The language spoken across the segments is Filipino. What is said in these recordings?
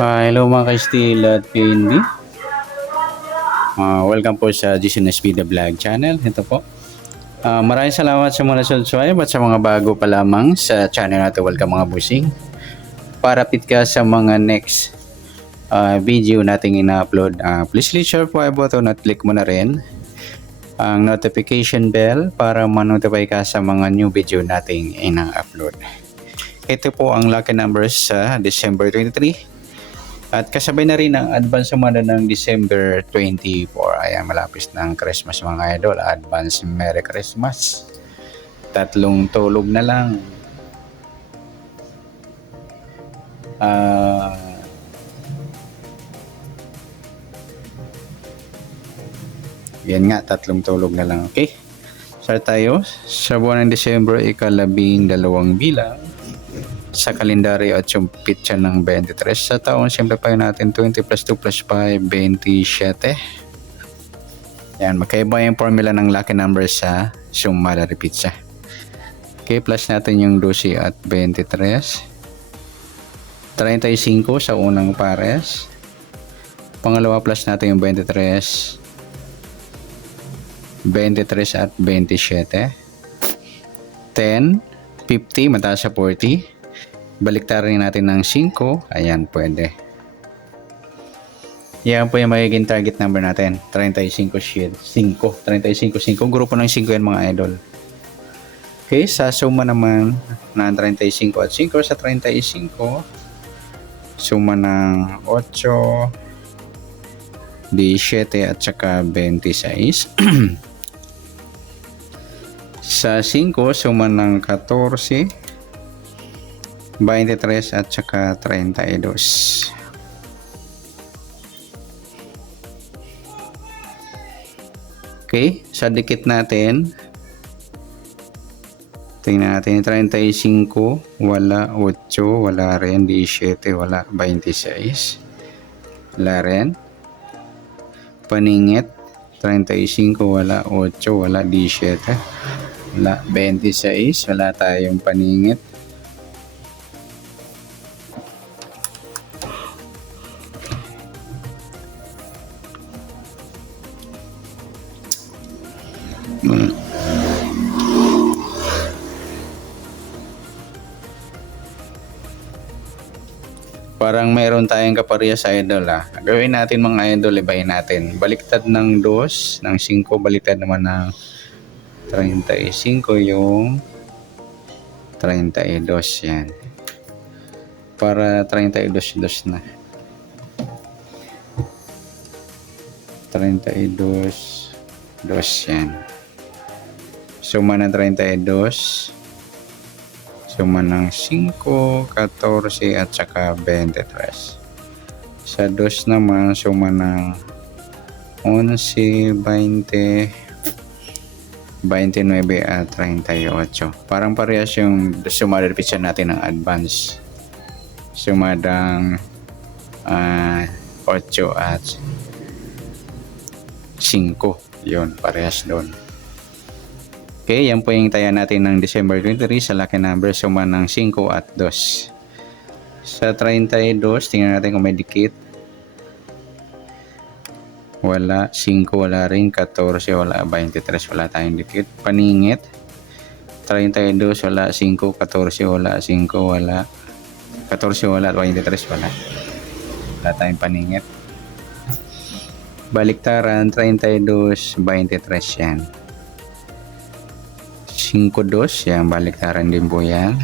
Hello mga ka-Steel at PNB. Welcome po sa GCNSP The Vlog Channel. Ito po. Maraming salamat sa mga subscribe at sa mga bago pa lamang sa channel natin. Welcome mga busing. Para pit ka sa mga next video nating ina-upload, please click share po button at click mo na rin ang notification bell para ma-notify ka sa mga new video nating ina-upload. Ito po ang lucky numbers sa December 23. At kasabay na rin ang advance sumada ng December 24. Ayan, malapis ng Christmas mga idol. Advance Merry Christmas. Tatlong tulog na lang. Yan nga, tatlong tulog na lang. Okay? Start tayo. Sa buwan ng December, ika-12 bilang. Sa kalendaryo at yung pitcha ng 23. Sa taon, simplify natin 20 plus 2 plus 5, 27. Yan, magkaiba yung formula ng lucky number sa sumada de pizza. Okay, plus natin yung 12 at 23. 35 sa unang pares. Pangalawa, plus natin yung 23. 23 at 27. 10, 50, mataas sa 40. Baliktarin natin ng 5. Ayan, pwede. Yan po yung magiging target number natin. 35 sheet. 5. 35, 5. Grupo ng 5 yan mga idol. Okay, sa suma naman ng 35 at 5 sa 35. Suma ng 8, 17 at saka 26. Sa 5, suma ng 14. 23 at saka 32. Okay, sa dikit natin, tingnan natin 35, wala 8, wala rin 17, wala 26, wala rin. Paningit, 35, wala 8, wala 17, wala 26, wala tayong paningit. Parang mayroon tayong kaparehas sa idol Gawin natin mga idol, ibahin natin. Baliktad ng 2, ng 5, baliktad naman ng 35 yung 32 yan. Para 32 na. 32 yan. Suma ng 32. Suma ng 5, 14 at saka 23. Sa 2 naman, suma ng 11, 20, 29 at 38. Parang parehas yung sumada pizza natin ng advance. Sumadang 8 at 5. Yun, parehas doon. Okay, yan po yung taya natin ng December 23 sa lucky number, suma ng 5 at 2. Sa 32, tingnan natin kung may dikit. Wala, 5 wala rin, 14 wala, 23 wala tayong dikit. Paningit, 32 wala, 5, 14 wala, 5 wala, 14 wala, 23 wala. Wala tayong paningit. Baliktaran, 32, 23 yan. 5-2, yan, baliktaran din po yan.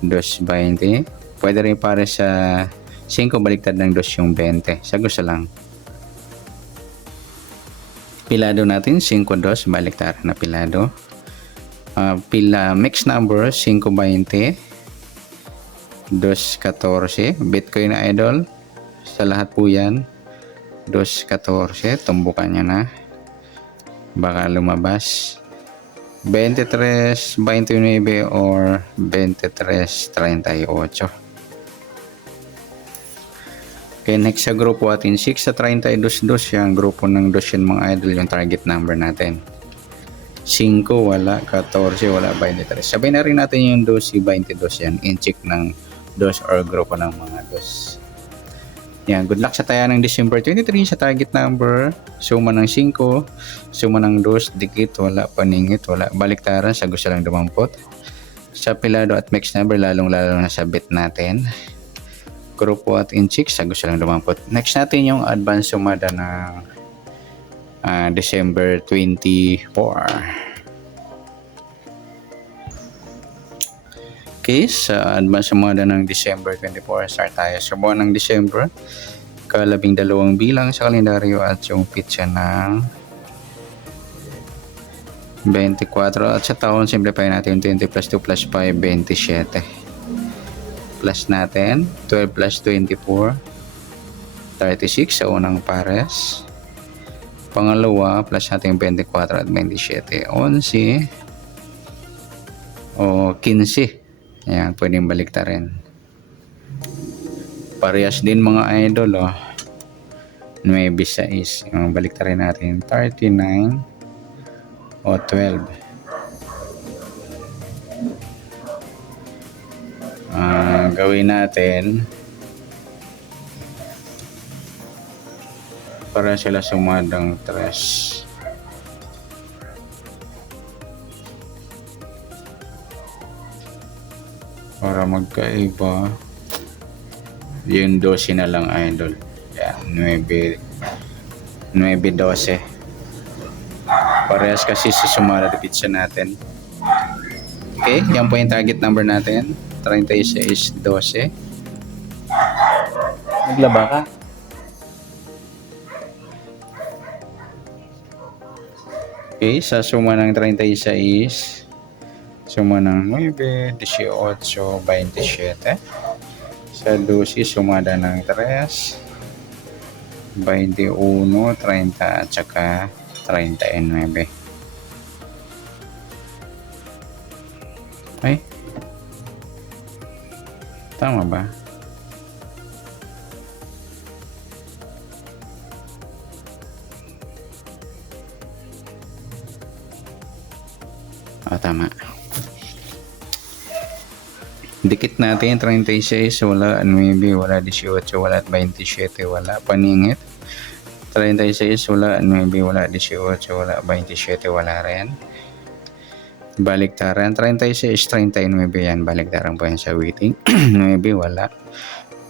2-20. Pwede rin para sa 5, baliktad ng 2 yung 20. Sa gusto lang. Pilado natin, 5-2, baliktaran na pilado. Mix number, 5-20. 2-14. Bitcoin na idol. Sa lahat po yan. 2-14. Tumbukan nyo na. Baka lumabas. 23, 29 or 23, 38. Okay, next sa grupo atin 6 sa 32, yung grupo ng 2 yan mga idol, yung target number natin. 5 wala, 14 wala, 23. Sabay na rin natin yung 12, 22 yan, in-check ng 2 or grupo ng mga 2. Yan, good luck sa taya ng December 23 sa target number. Suma ng 5, suma ng 2, dikit, wala, paningit, wala. Baliktaran, sa gusto lang dumampot. Sa pilado at mix number, lalong-lalo na sa bit natin. Grupo at inchik, sa gusto lang dumampot. Next natin yung advance sumada ng December 24. Okay, sa advance sumada ng December 24, start tayo sa buwan ng December. Ka-12 bilang sa kalendaryo at yung pitsa ng 24 at sa taon, simplify natin 20 plus 2 plus 5, 27. Plus natin, 12 plus 24, 36 sa unang pares. Pangalawa, plus natin 24 at 27, 11 o 15. Ayan, pwedeng baliktarin. Parehas din mga idol, 9-6. Baliktarin natin, 39 o 12. Gawin natin para sila sumadang 3. Para magkaiba, yung 12 na lang idol. Yan, 9-12. Parehas kasi sa sumara repeat siya natin. Okay, yan po yung target number natin. 36-12. Naglaba ka? Okay, sa suma ng 36, suma ng 9, 18, 27. Sa 12, sumada ng 3, 21, 30 at saka 39. Ay? Tama ba? Tama. Dikit natin, 36, wala, 9, wala, 18, wala, 27, wala, paningit. 36, wala, 9, wala, 18, wala, 27, wala rin. Baliktaran, 36, 39 yan, baliktaran po yan sa waiting. 9, wala,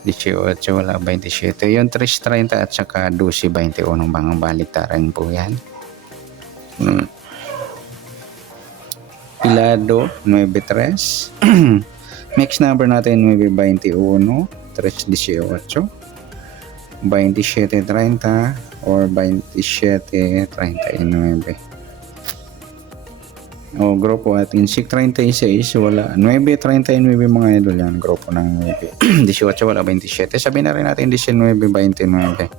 18, wala, 27. Yung 3, 30 at saka 12, 21, bang baliktaran po yan. Pilado, 9, 3. Next number natin, 9-21, 3-18, 27-30, or 27-39. O, grupo at insik 36, wala. 9-39 mga idol yan, grupo ng 9. 18, wala, 27. Sabihin na rin natin 19-29.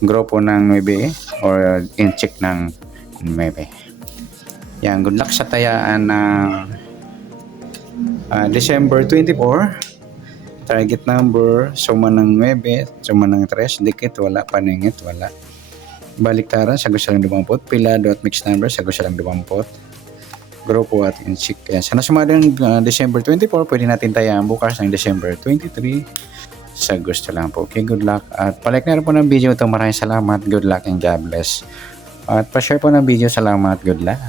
Grupo ng 9, or insik ng 9. Yan, good luck sa tayaan ng December 24. Target number, suma ng 9, suma ng 3, dikit, wala, paningit, wala. Baliktaran, sa gusto lang dumampot. Pilado at mixed number, sa gusto lang dumampot. Grupo at insik. Sana sumada ng December 24, pwede natin tayaan bukas ng December 23. Sa gusto lang po. Okay, good luck. At palike na rin po ng video ito. Maraming salamat. Good luck and God bless. At pa-share po ng video. Salamat. Good luck.